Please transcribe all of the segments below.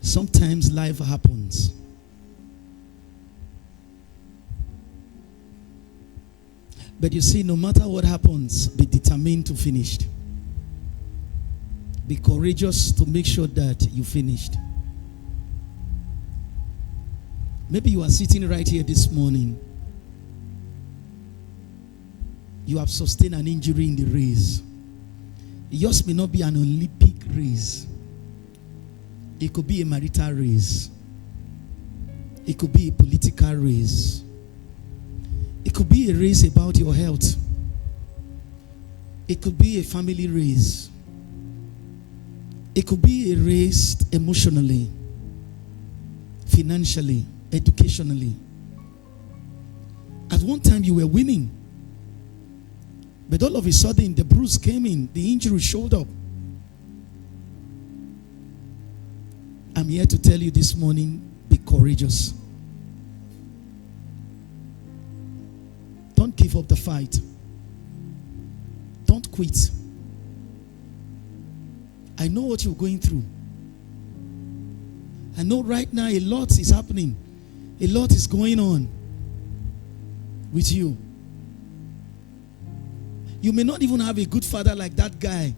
Sometimes life happens. But you see, no matter what happens, be determined to finish. Be courageous to make sure that you finished. Maybe you are sitting right here this morning. You have sustained an injury in the race. Yours may not be an Olympic race. It could be a marital race. It could be a political race. It could be a race about your health. It could be a family race. It could be a race emotionally, financially, educationally. At one time you were winning. But all of a sudden the bruise came in, the injury showed up. I'm here to tell you this morning, be courageous. Don't give up the fight. Don't quit. I know what you're going through. I know right now a lot is happening. A lot is going on with you. You may not even have a good father like that guy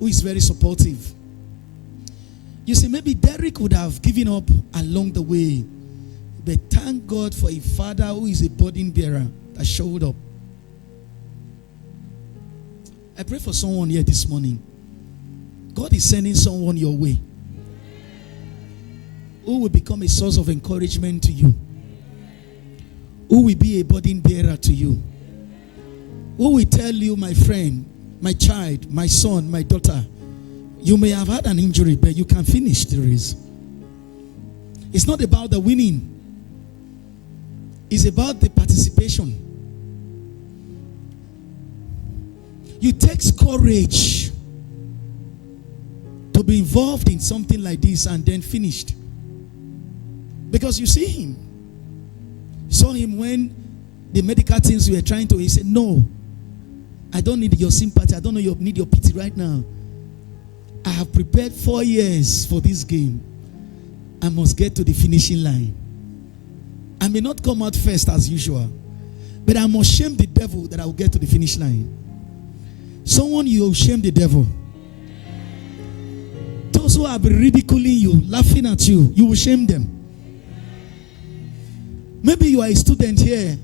who is very supportive. You see, maybe Derek would have given up along the way. But thank God for a father who is a burden bearer that showed up. I pray for someone here this morning. God is sending someone your way who will become a source of encouragement to you, who will be a burden bearer to you, who will tell you, my friend, my child, my son, my daughter, you may have had an injury, but you can finish the race. It's not about the winning. It's about the participation. It takes courage to be involved in something like this and then finished. Because you see him. You saw him when the medical teams were trying to, he said, no, I don't need your sympathy. I don't need your pity right now. I have prepared 4 years for this game. I must get to the finishing line. I may not come out first as usual, but I must shame the devil that I will get to the finish line. Someone, you will shame the devil. Those who have been ridiculing you, laughing at you, you will shame them. Maybe you are a student here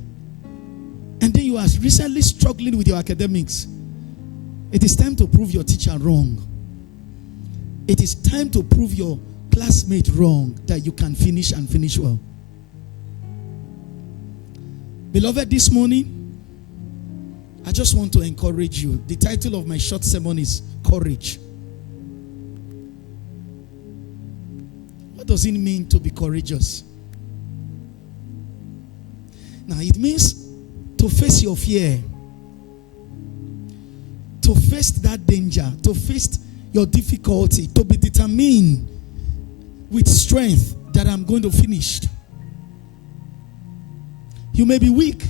and then you are recently struggling with your academics. It is time to prove your teacher wrong. It is time to prove your classmate wrong, that you can finish and finish well. Beloved, this morning, I just want to encourage you. The title of my short sermon is Courage. What does it mean to be courageous? Now, it means to face your fear, to face that danger, to face your difficulty, to be determined with strength that I'm going to finish. You may be weak,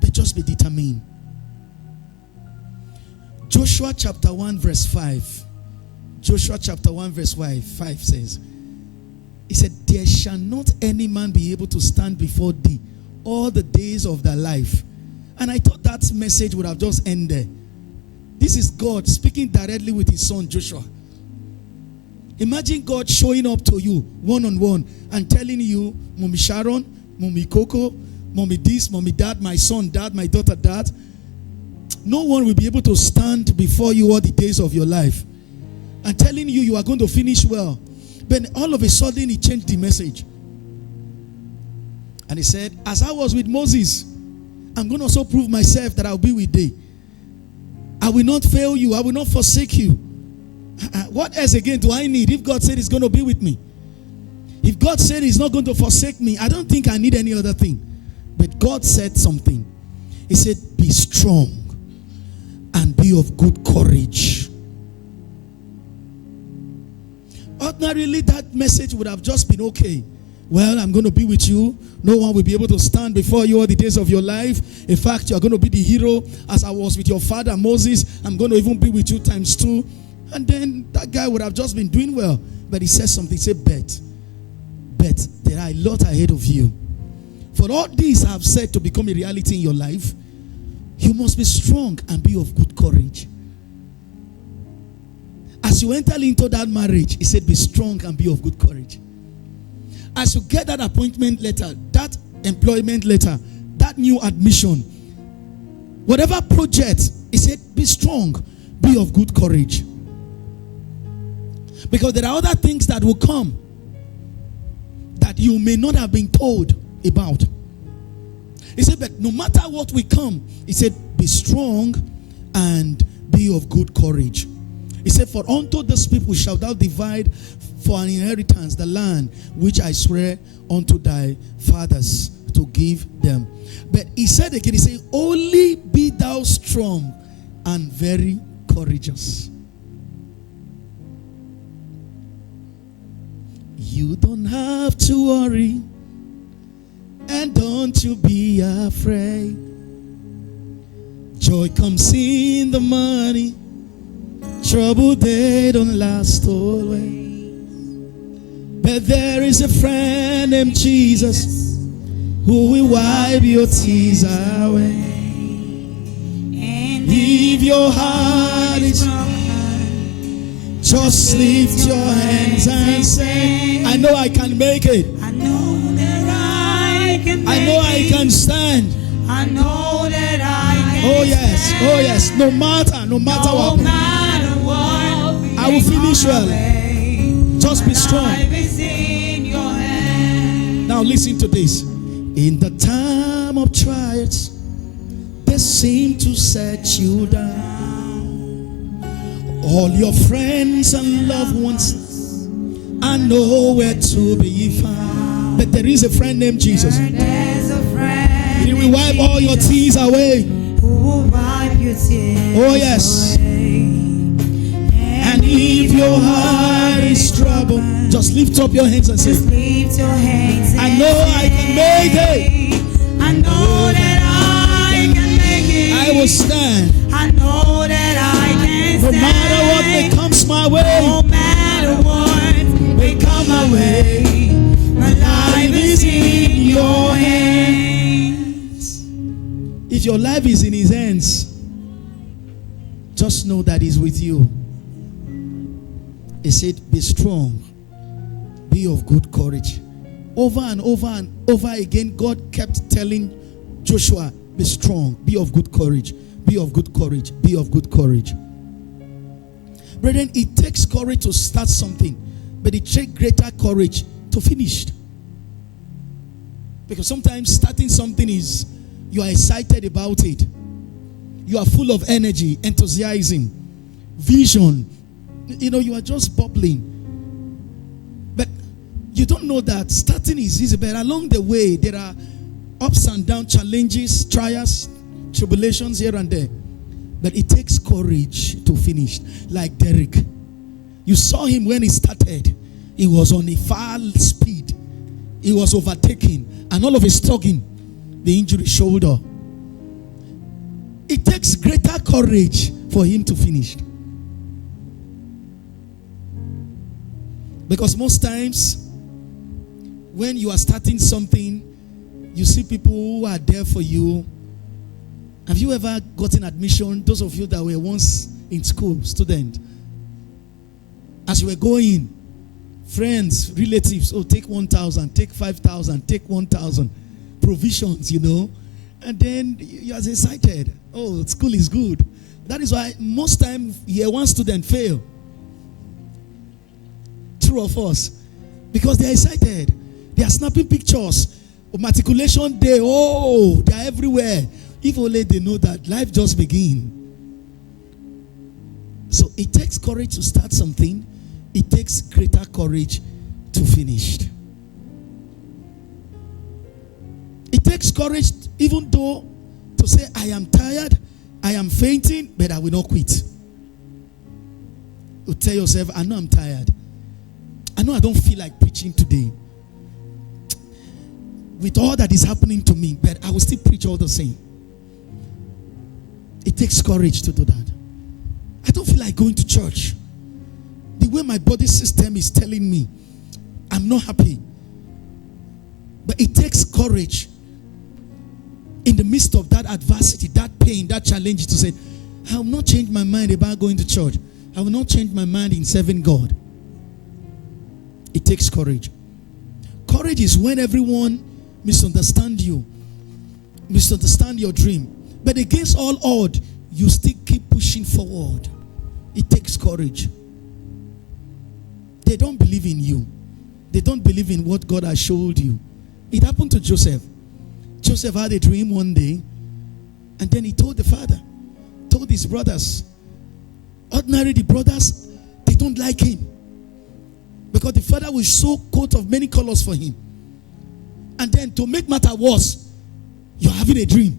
but just be determined. Joshua chapter 1 verse 5. Joshua chapter 1 verse 5 says, he said, there shall not any man be able to stand before thee all the days of thy life. And I thought that message would have just ended. This is God speaking directly with his son Joshua. Imagine God showing up to you one-on-one and telling you, Mommy Sharon, Mommy Coco, Mommy this, Mommy that, my son that, my daughter that. No one will be able to stand before you all the days of your life and telling you you are going to finish well. But all of a sudden he changed the message. And he said, as I was with Moses, I'm going to also prove myself that I'll be with thee. I will not fail you. I will not forsake you. What else again do I need? If God said he's going to be with me, if God said he's not going to forsake me, I don't think I need any other thing. But God said something. He said, be strong and be of good courage. Ordinarily, that message would have just been okay. Well, I'm going to be with you. No one will be able to stand before you all the days of your life. In fact, you are going to be the hero. As I was with your father Moses, I'm going to even be with you times 2. And then that guy would have just been doing well. But he said something. He said, bet but there are a lot ahead of you. For all these I have said to become a reality in your life, you must be strong and be of good courage. As you enter into that marriage, he said, be strong and be of good courage. As you get that appointment letter, that employment letter, that new admission, whatever project, he said, be strong, be of good courage. Because there are other things that will come that you may not have been told about. He said, but no matter what will come, he said, be strong and be of good courage. He said, for unto this people shalt thou divide for an inheritance the land which I swear unto thy fathers to give them. But he said again, he said, only be thou strong and very courageous. You don't have to worry, and don't you be afraid. Joy comes in the morning. Trouble, they don't last always. But there is a friend named Jesus who will wipe your tears away. And if your heart is broken, just lift your hands and say, I know I can make it. I know that I can make it. I know I can stand. I know that I can Oh yes, stand. oh yes. No matter what. I will finish well. Just be strong. Now listen to this. In the time of trials, they seem to set you down. All your friends and loved ones are nowhere to be found. But there is a friend named Jesus. He will wipe all your tears away. Oh yes. And if your heart is troubled, just lift up your hands and say, I know I can make it. I know that I can make it. I will stand. I know that I can No stand. matter what may comes my way. No matter what may come my way. My life is in your hands. If your life is in his hands, just know that he's with you. He said, be strong, be of good courage. Over and over again, God kept telling Joshua, be strong, be of good courage, be of good courage, be of good courage. Brethren, it takes courage to start something, but it takes greater courage to finish. Because sometimes starting something is, you are excited about it. You are full of energy, enthusiasm, vision. You are just bubbling. But you don't know that starting is easy. But along the way, there are ups and downs, challenges, trials, tribulations here and there. But it takes courage to finish. Like Derek. You saw him when he started. He was on a far speed. He was overtaking. And all of his tugging, the injury shoulder. It takes greater courage for him to finish. Because most times, when you are starting something, you see people who are there for you. Have you ever gotten admission? Those of you that were once in school, student. As you were going, friends, relatives, take 1,000, take 5,000, take 1,000. Provisions, And then you are excited. Oh, school is good. That is why most times year one student fail. True of us. Because they are excited. They are snapping pictures. Matriculation day. Oh, they are everywhere. If only they know that life just begins. So it takes courage to start something. It takes greater courage to finish. It takes courage even though to say, I am tired, I am fainting, but I will not quit. You tell yourself, I know I'm tired. I know I don't feel like preaching today. With all that is happening to me, but I will still preach all the same. It takes courage to do that. I don't feel like going to church. The way my body system is telling me, I'm not happy. But it takes courage in the midst of that adversity, that pain, that challenge, to say, I will not change my mind about going to church. I will not change my mind in serving God. It takes courage. Courage is when everyone misunderstands you, misunderstand your dream. But against all odds, you still keep pushing forward. It takes courage. They don't believe in you. They don't believe in what God has showed you. It happened to Joseph. Joseph had a dream one day, and then he told the father, told his brothers. Ordinarily, the brothers, they don't like him, because the father will sew coat of many colors for him. And then to make matter worse, you're having a dream.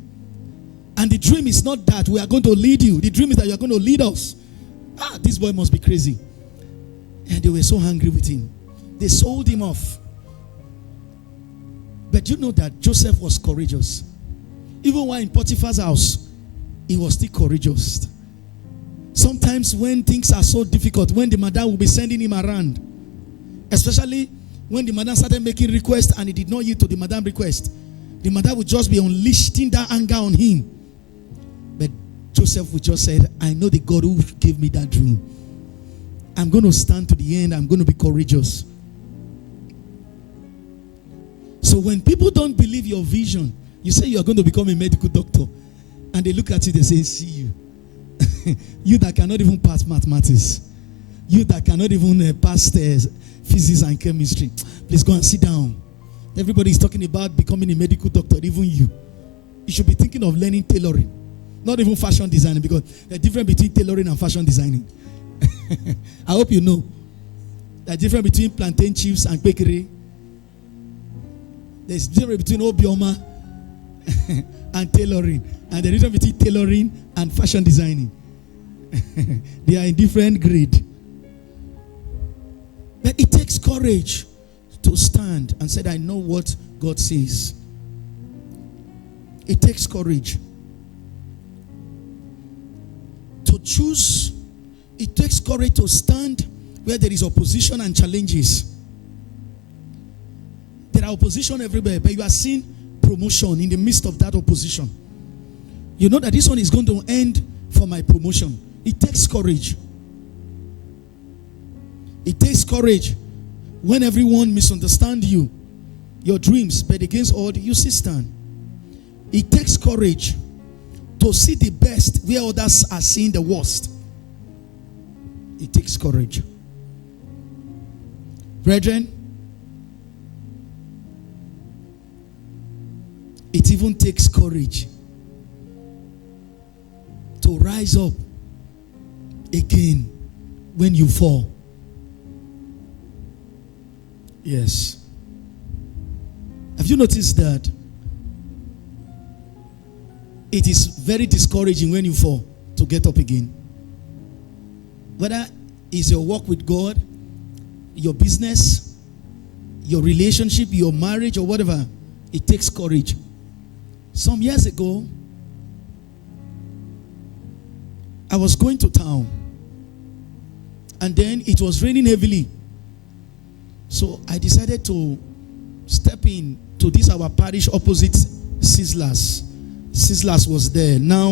And the dream is not that we are going to lead you. The dream is that you're going to lead us. This boy must be crazy. And they were so angry with him. They sold him off. But you know that Joseph was courageous. Even while in Potiphar's house, he was still courageous. Sometimes when things are so difficult, when the madam will be sending him around, especially when the madam started making requests and he did not yield to the madam request, the madam would just be unleashing that anger on him. But Joseph would just say, I know the God who gave me that dream. I'm going to stand to the end. I'm going to be courageous. So when people don't believe your vision, you say you are going to become a medical doctor, and they look at you, they say, see you. You that cannot even pass mathematics. You that cannot even pass physics and chemistry. Please go and sit down. Everybody is talking about becoming a medical doctor, even you. You should be thinking of learning tailoring. Not even fashion designing, because there's a difference between tailoring and fashion designing. I hope you know. There's a difference between plantain chips and bakery. There's a difference between obioma and tailoring. And there's a difference between tailoring and fashion designing. They are in different grade. But it takes courage to stand and say, I know what God says. It takes courage to choose. It takes courage to stand where there is opposition and challenges. There are opposition everywhere, but you are seeing promotion in the midst of that opposition. You know that this one is going to end for my promotion. It takes courage. It takes courage when everyone misunderstands you, your dreams, but against all, you still stand. It takes courage to see the best where others are seeing the worst. It takes courage. Brethren, it even takes courage to rise up again when you fall. Yes. Have you noticed that it is very discouraging when you fall to get up again? Whether it's your work with God, your business, your relationship, your marriage, or whatever, it takes courage. Some years ago, I was going to town, and then it was raining heavily. So I decided to step in to this our parish opposite Sizzlers. Sizzlers was there. Now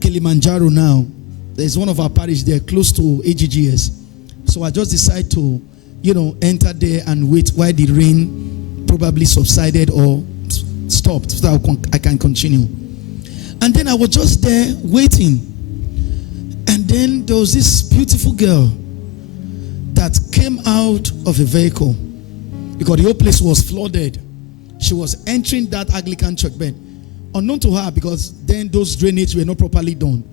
Kilimanjaro now. There's one of our parish there close to AGGS. So I just decided to, enter there and wait while the rain probably subsided or stopped so that I can continue. And then I was just there waiting. And then there was this beautiful girl that came out of a vehicle because the whole place was flooded. She was entering that Anglican church bed. Unknown to her, because then those drainage were not properly done.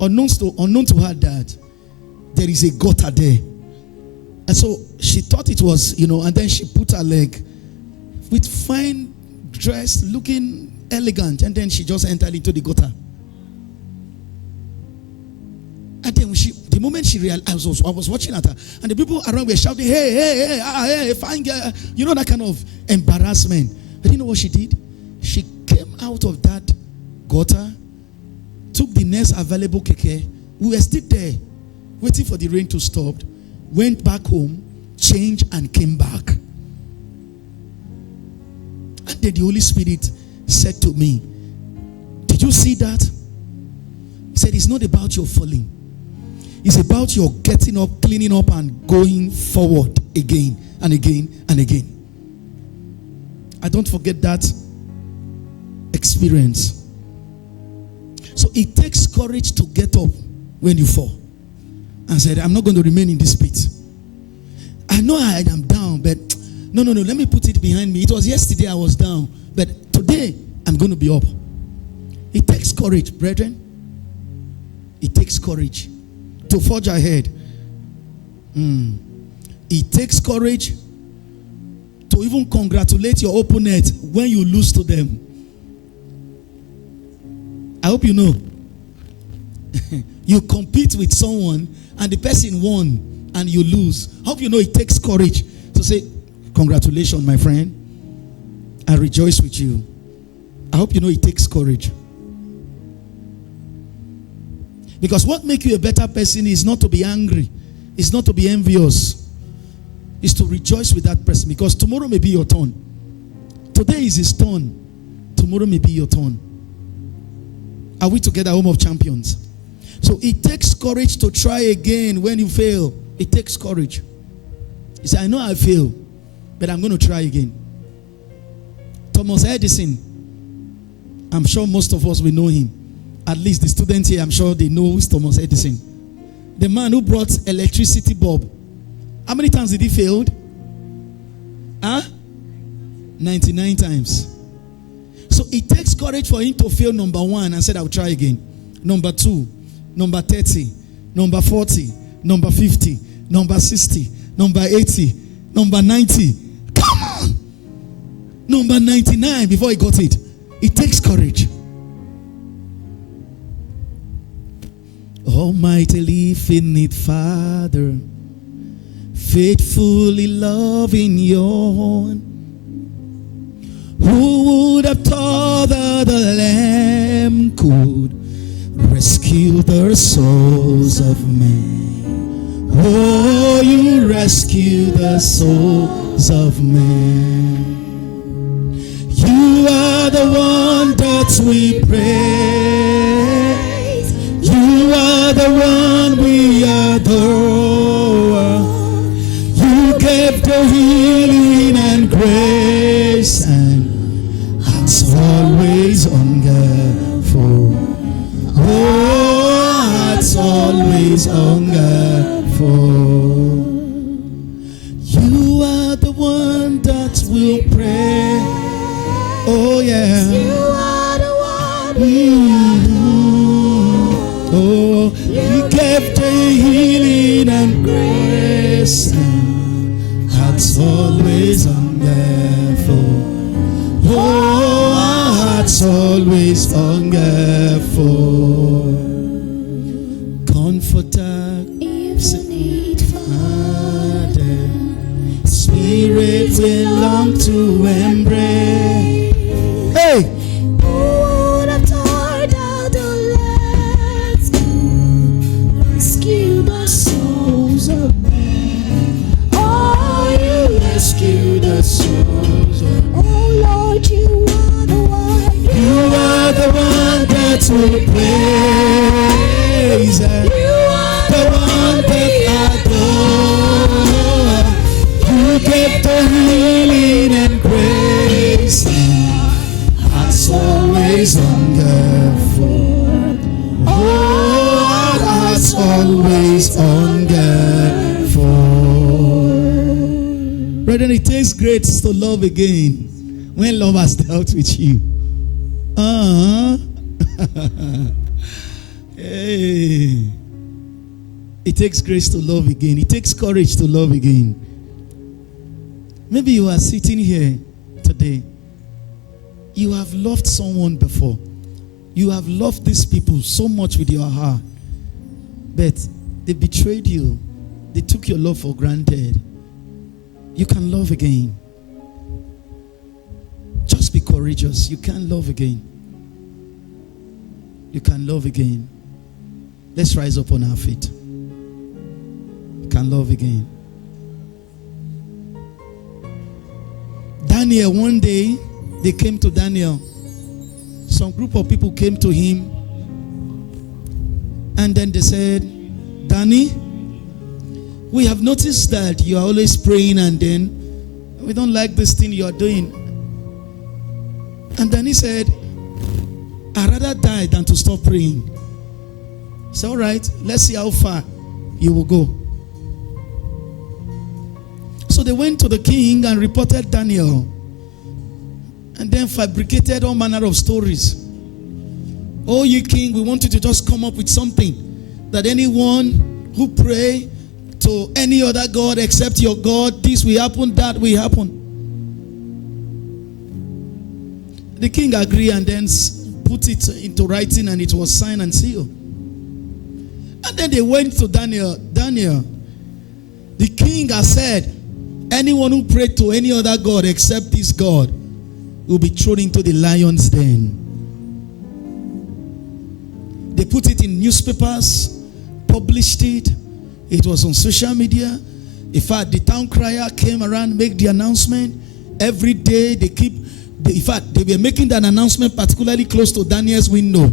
Unknown to her that there is a gutter there. And so she thought it was, and then she put her leg with fine dress, looking elegant, and then she just entered into the gutter. And then the moment she realized, I was watching at her, and the people around were shouting, hey, fine girl. That kind of embarrassment. But you know what she did? She came out of that gutter, took the next available keke. We were still there, waiting for the rain to stop, went back home, changed, and came back. day the Holy Spirit said to me, did you see that? He said, it's not about your falling. It's about your getting up, cleaning up, and going forward again and again and again. I don't forget that experience. So it takes courage to get up when you fall and said, I'm not going to remain in this pit. I know I am down, but no, let me put it behind me. It was yesterday I was down, but today I'm going to be up. It takes courage, brethren. It takes courage to forge ahead. It takes courage to even congratulate your opponent when you lose to them. I hope you know. You compete with someone and the person won and you lose. I hope you know it takes courage to say, congratulations, my friend. I rejoice with you. I hope you know it takes courage. Because what makes you a better person is not to be angry. It's not to be envious. It's to rejoice with that person. Because tomorrow may be your turn. Today is his turn. Tomorrow may be your turn. Are we together, Home of Champions? So it takes courage to try again when you fail. It takes courage. You say, I know I fail, but I'm going to try again. Thomas Edison, I'm sure most of us will know him. At least the students here, I'm sure they know who's Thomas Edison. The man who brought electricity bulb. How many times did he fail? 99 times. So it takes courage for him to fail number 1 and said, I'll try again. Number 2, number 30, number 40, number 50, number 60, number 80, number 90. Come on! Number 99 before he got it. It takes courage. Almighty infinite Father, faithfully loving your own. Who would have thought that the Lamb could rescue the souls of men? Oh, you rescue the souls of men. You are the one that we praise. You are the one we adore. You gave the healing and grace, and hearts always hunger for. Oh, hearts always hunger for. You are the one that will pray. Oh yeah. You are the one we Oh, you gave the healing and grace, and hearts always hunger for. Oh, our hearts always hunger for. Comforter, infinite Father, Spirit we long to embrace. Hey! Who would have thought that the lands could rescue the souls of men? Oh, you rescue the souls of men. Oh Lord, you are the one. You are the one that we praise. You are The one that adore. You gave the healing and grace. Hearts always hunger for. Oh, hearts always hunger for. Brethren, it takes grace to love again when love has dealt with you. Hey. It takes grace to love again. It takes courage to love again. Maybe you are sitting here today. You have loved someone before. You have loved these people so much with your heart. But they betrayed you. They took your love for granted. You can love again. Just be courageous. You can love again. You can love again. Let's rise up on our feet. You can love again. Daniel, one day, They came to Daniel. Some group of people came to him. And then they said, Danny, we have noticed that you are always praying and then we don't like this thing you are doing. And then he said, I'd rather die than to stop praying. So, all right, let's see how far you will go. So they went to the king and reported Daniel. And then fabricated all manner of stories. Oh, you king, we want you to just come up with something. That anyone who pray to any other God except your God, this will happen, that will happen. The king agreed and then put it into writing, and it was signed and sealed. And then they went to Daniel. Daniel, the king has said, anyone who prayed to any other God except this God will be thrown into the lion's den. They put it in newspapers, published it. It was on social media. In fact, the town crier came around, make the announcement. Every day in fact, they were making that announcement particularly close to Daniel's window,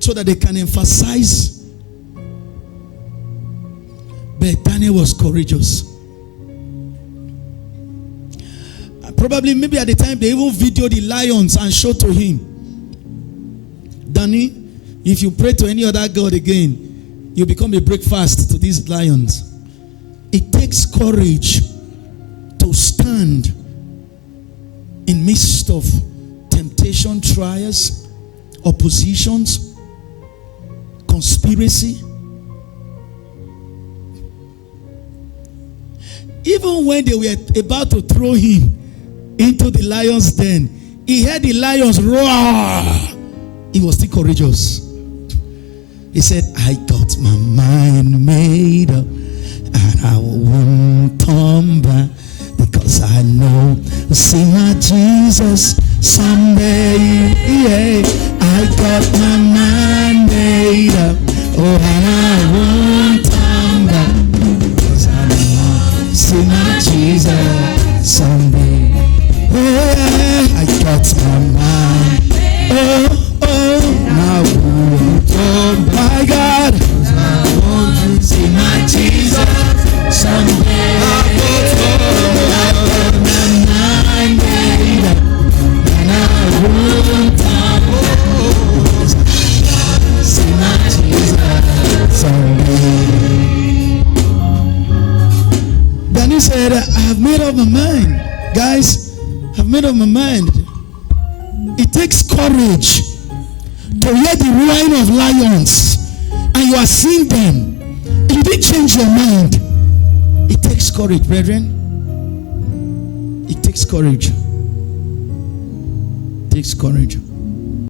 so that they can emphasize. But Daniel was courageous. Probably, maybe at the time, they even videoed the lions and showed to him, Danny, if you pray to any other God again, you become a breakfast to these lions. It takes courage to stand in midst of temptation, trials, oppositions, conspiracy. Even when they were about to throw him into the lion's den, he heard the lions roar. He was still courageous. He said, I got my mind made up and I won't turn back, because I know I'll see my Jesus someday. Yeah, I got my mind made up, oh, and I won't turn back, because I know I'll see my Jesus someday. Yeah, I got my mind. Now oh my God, I want to see my Jesus someday. I got my mind made up, and I won't see my Jesus someday. Then he said, I have made up my mind. Guys, I've made up my mind. It takes courage to hear the roaring of lions and you are seeing them. You didn't change your mind. It takes courage, brethren. It takes courage. It takes courage.